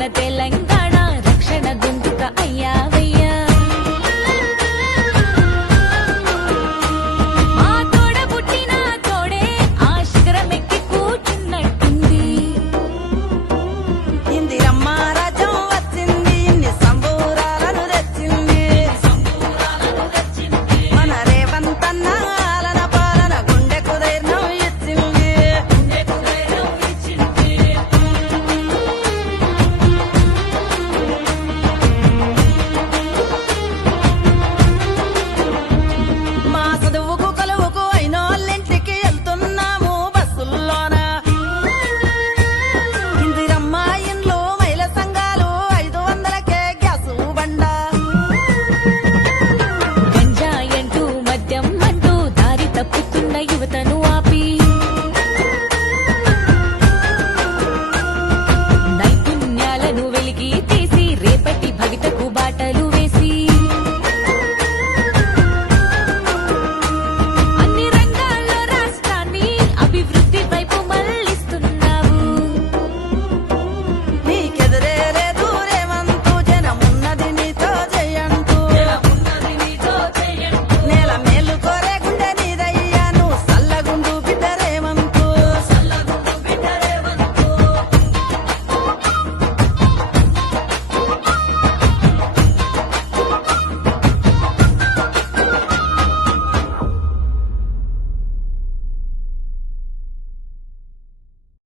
మన తెలంగాణ